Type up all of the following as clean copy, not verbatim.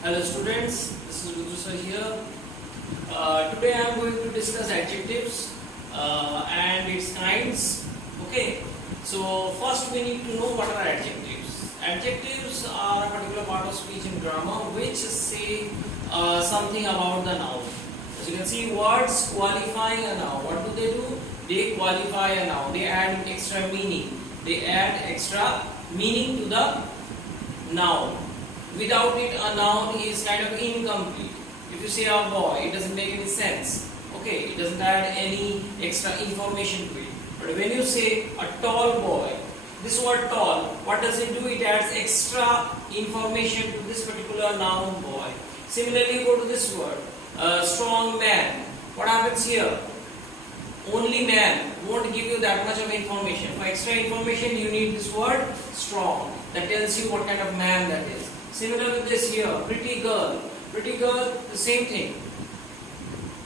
Hello students, this is rudra here. Today I am going to discuss adjectives and its kinds. Okay, so first we need to know what are adjectives. Adjectives are a particular part of speech in grammar which say something about the noun. As you can see, words qualifying a noun. What do? They qualify a noun. They add extra meaning. They add extra meaning to the noun. Without it, a noun is kind of incomplete. If you say a boy, it doesn't make any sense. Okay, it doesn't add any extra information to it. But when you say a tall boy, this word tall, what does it do? It adds extra information to this particular noun boy. Similarly, go to this word, strong man. What happens here? Only man won't give you that much of information. For extra information, you need this word strong. That tells you what kind of man that is. Similar with this here, pretty girl. Pretty girl, the same thing.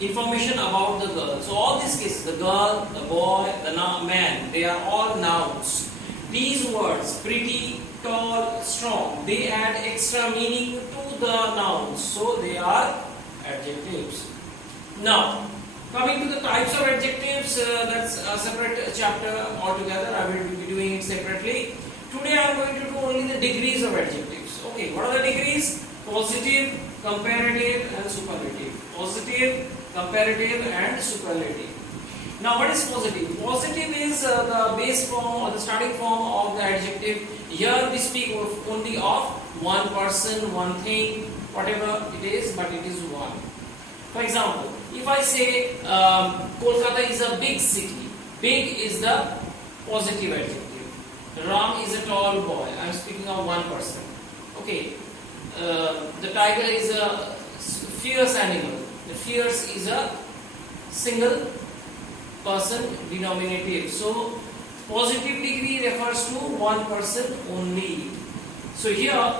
Information about the girl. So all these cases, the girl, the boy, the man, they are all nouns. These words, pretty, tall, strong, they add extra meaning to the nouns. So they are adjectives. Now, coming to the types of adjectives, that's a separate chapter altogether. I will be doing it separately. Today I am going to do only the degrees of adjectives. Okay, what are the degrees? Positive, comparative and superlative. Positive, comparative and superlative. Now what is positive? Positive is the base form or the starting form of the adjective. Here we speak only of one person, one thing, whatever it is, but it is one. For example, if I say Kolkata is a big city, big is the positive adjective. Ram is a tall boy. I am speaking of one person. Okay, the tiger is a fierce animal. The fierce is a single person denominative. So, positive degree refers to one person only. So here,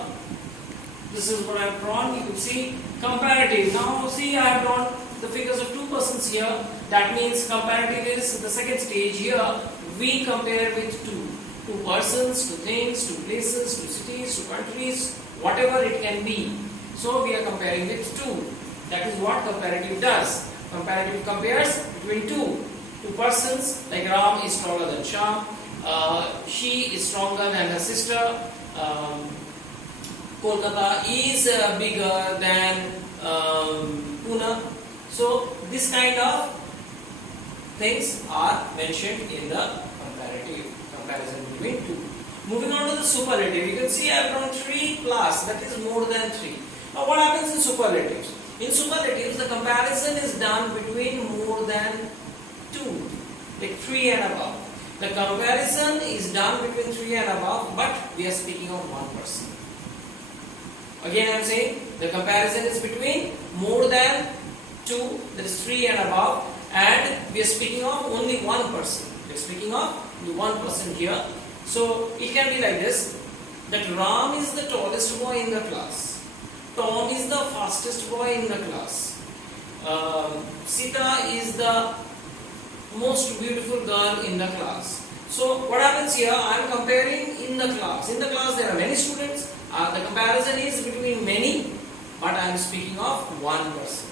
this is what I have drawn. You can see comparative. Now see, I have drawn the figures of two persons here. That means comparative is the second stage. Here we compare with two persons, to things, to places, to cities, to countries, whatever it can be. So we are comparing with two. That is what comparative does. Comparative compares between two persons, like Ram is taller than Sham, she is stronger than her sister, Kolkata is bigger than Pune. So this kind of things are mentioned in the comparison between two. Moving on to the superlative, you can see I have drawn 3 plus, that is more than 3. Now what happens in superlatives? In superlatives, the comparison is done between more than 2, like 3 and above. The comparison is done between 3 and above, but we are speaking of one person. Again I am saying, the comparison is between more than 2, that is 3 and above, and we are speaking of only one person. We are speaking of only one person here. So it can be like this, that Ram is the tallest boy in the class. Tom is the fastest boy in the class. Sita is the most beautiful girl in the class. So what happens here, I am comparing in the class. In the class there are many students. The comparison is between many, but I am speaking of one person.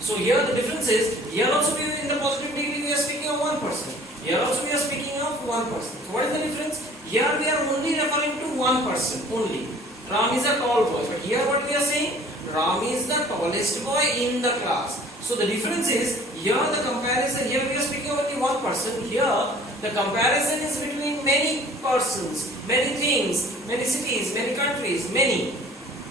So here the difference is, here also we are in the positive degree we are speaking of one person. Here also we are speaking of one person. So what is the difference? Here we are only referring to one person only. Ram is a tall boy. But here what we are saying? Ram is the tallest boy in the class. So the difference is, here the comparison, here we are speaking of only one person. Here the comparison is between many persons, many things, many cities, many countries, many.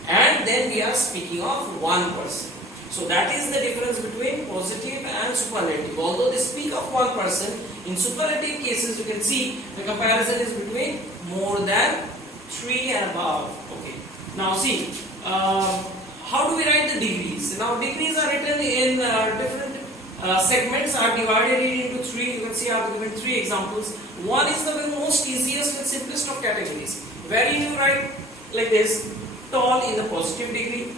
And then we are speaking of one person. So that is the difference between positive and superlative. Although they speak of one person, in superlative cases you can see the comparison is between more than 3 and above. Okay. Now see, how do we write the degrees? Now degrees are written in different segments, are divided into 3. You can see I have given 3 examples. One is the most easiest and simplest of categories, wherein you write like this: tall in the positive degree,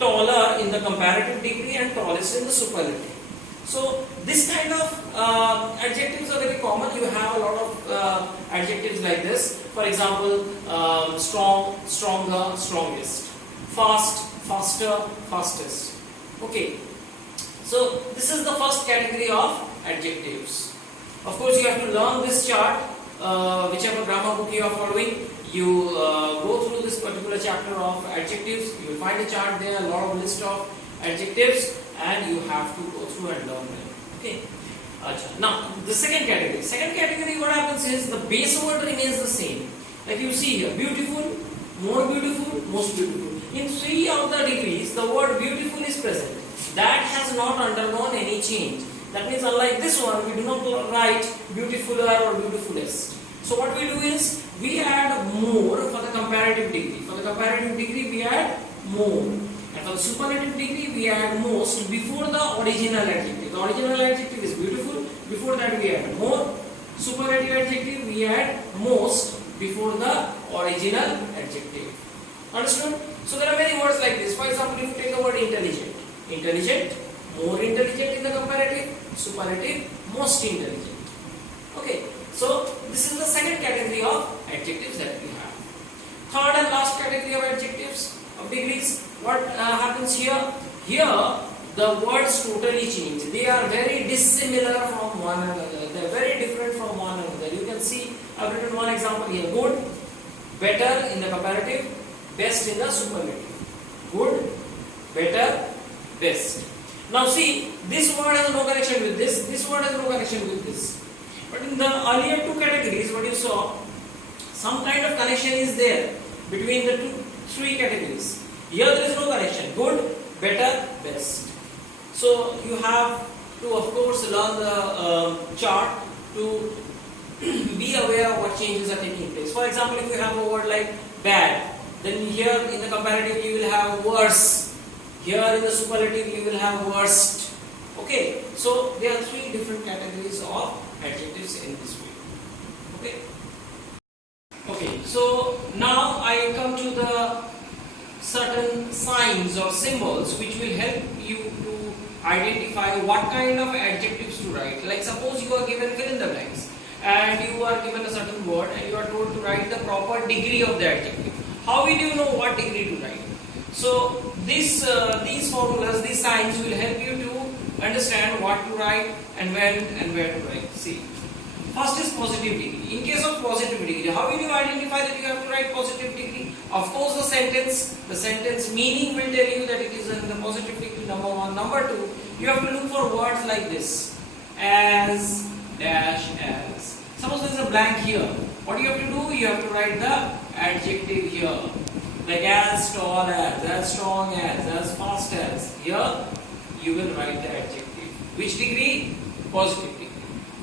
taller in the comparative degree, and tallest in the superlative. So this kind of adjectives are very common. You have a lot of adjectives like this. For example, strong, stronger, strongest, fast, faster, fastest. Okay. So this is the first category of adjectives. Of course, you have to learn this chart, whichever grammar book you are following. You go through this particular chapter of adjectives. You will find a chart there, a lot of list of adjectives, and you have to go through and learn them. Okay. Now the second category. Second category, what happens is the base word remains the same. Like you see here, beautiful, more beautiful, most beautiful. In 3 of the degrees, the word beautiful is present. That has not undergone any change. That means unlike this one, we do not write beautifuler or beautifulest. So what we do is, we add more for the comparative degree. For the comparative degree, we add more. And for the superlative degree, we add most before the original adjective. The original adjective is beautiful. Before that, we add more. Superlative adjective, we add most before the original adjective. Understood? So there are many words like this. For example, if you take the word intelligent. Intelligent, more intelligent in the comparative, superlative, most intelligent. Okay, so this is the second category of adjectives that we have. Third and last category of adjectives of degrees. What happens here? Here, the words totally change. They are very dissimilar from one another. They are very different from one another. You can see, I've written one example here. Good, better in the comparative, best in the superlative. Good, better, best. Now see, this word has no connection with this. This word has no connection with this. But in the earlier 2 categories, what you saw, some kind of connection is there between the 3 categories. Here there is no connection. Good, better, best. So you have to, of course, learn the chart to be aware of what changes are taking place. For example, if you have a word like bad, then here in the comparative you will have worse. Here in the superlative you will have worst. Okay, so there are 3 different categories of adjectives in this way. Okay. Okay, so now I come to the certain signs or symbols which will help you to identify what kind of adjectives to write. Like suppose you are given fill in the blanks and you are given a certain word and you are told to write the proper degree of the adjective. How will you know what degree to write? So these formulas, these signs will help you to understand what to write and when and where to write. See, first is positive degree. In case of positive degree, how will you identify that you have to write positive degree? Of course, the sentence meaning will tell you that it is in the positive degree, number 1. Number 2, you have to look for words like this, as, dash, as. Suppose there is a blank here. What do you have to do? You have to write the adjective here. Like as tall as strong as fast as. Here you will write the adjective. Which degree? Positive degree.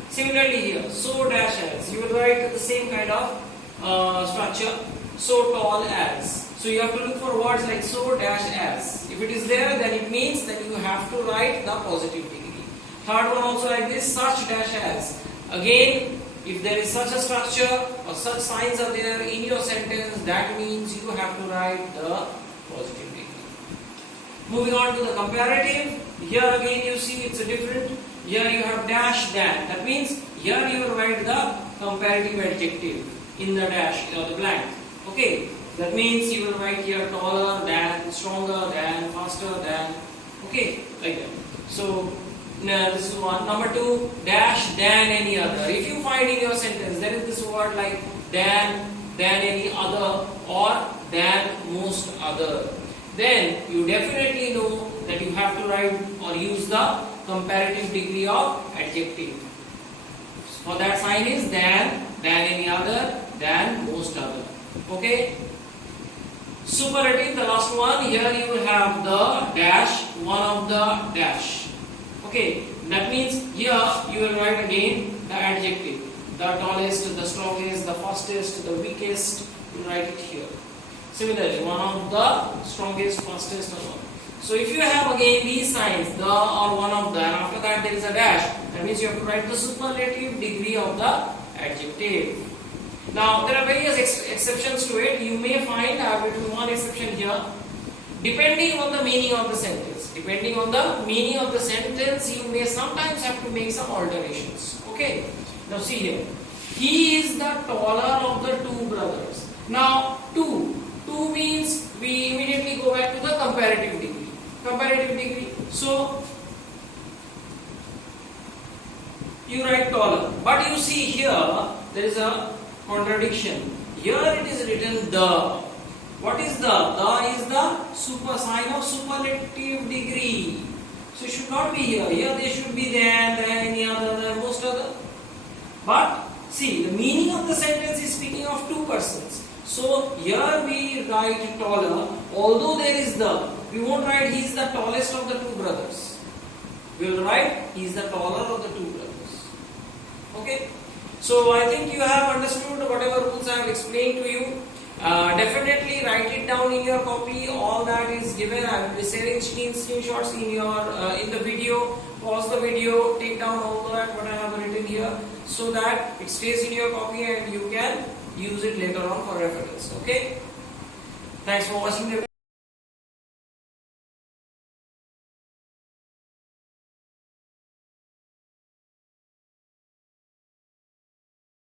Similarly here, so dash as. You will write the same kind of structure. So tall as. So you have to look for words like so dash as. If it is there, then it means that you have to write the positive degree. Third one also like this, such dash as. Again, if there is such a structure or such signs are there in your sentence, that means you have to write the positive degree. Moving on to the comparative. Here again you see it's a different. Here you have dash than. That means here you will write the comparative adjective in the dash or the blank. Okay. That means you will write here taller than, stronger than, faster than. Okay, like that. So this is one. Number 2, dash than any other. If you find in your sentence there is this word like than any other, or than most other, then you definitely know that you have to write or use the comparative degree of adjective. For that sign is than any other, than most other. Okay. Superlative, the last one. Here you will have the dash, one of the dash. Okay, that means here you will write again the adjective. The tallest, the strongest, the fastest, the weakest, you will write it here. Similarly, one of the strongest, fastest, and all. So if you have again these signs, the or one of the, and after that there is a dash, that means you have to write the superlative degree of the adjective. Now there are various exceptions to it. You may find, I have written one exception here. Depending on the meaning of the sentence. Depending on the meaning of the sentence, you may sometimes have to make some alterations. Okay. Now see here. He is the taller of the two brothers. Now two means we immediately go back to the comparative degree. Comparative degree. So you write taller, but you see here there is a contradiction. Here it is written the. What is the? The is the super sign of superlative degree. So it should not be here. Here they should be there, any other, most other. But see, the meaning of the sentence is speaking of two persons. So here we write taller, although there is the. We won't write he is the tallest of the two brothers. We will write he is the taller of the two brothers. Okay. So I think you have understood whatever rules I have explained to you. Definitely write it down in your copy. All that is given. I will be sharing screenshots in your in the video. Pause the video, take down all that what I have written here, so that it stays in your copy and you can use it later on for reference. Okay. Thanks for watching the video.